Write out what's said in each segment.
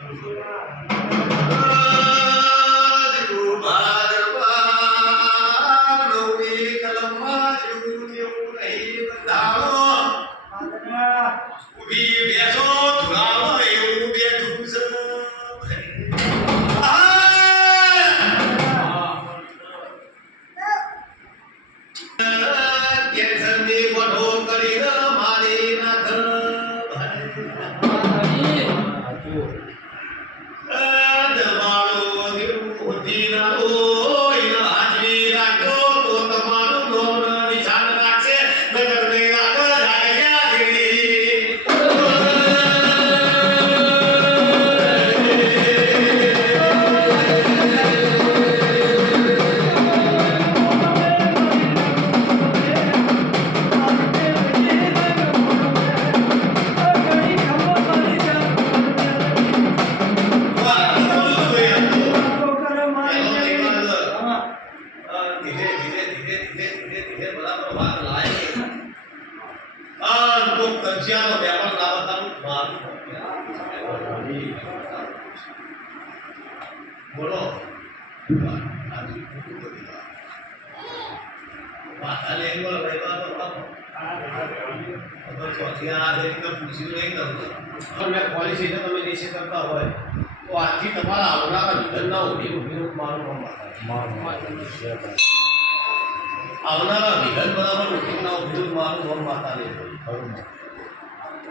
ઊભી દરબારો દેવોથી ના લોકો કજિયાનો વેપાર લાવતાનું મારું. બોલો. રહેવા તો ચોથી આ રીતે પૂછ્યું નહીં કરું મેં પોલિસી ને તમે નિશ્ચિત કરતા હોય, તો આજથી તમારા આવનારા નિધનના ઊભી ઊભી મારું માતા આવનારા વિધન બરાબર ઉઠીના ઉભું મારું નામ માતા લે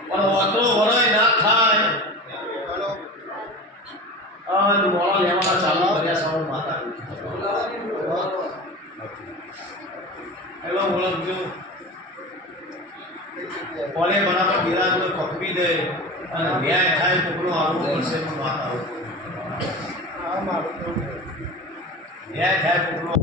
પણ વાતો વરાય ના થાય. અન મોળા લેવાના ચાલુ કર્યા સાવ માતા એલો ઓળખજો કોલે બરાબર બિરાજને પકવી દે અને ન્યાય થાય કોકનો આવવું પડશે પણ માતા ન્યાય થાય કોકનો.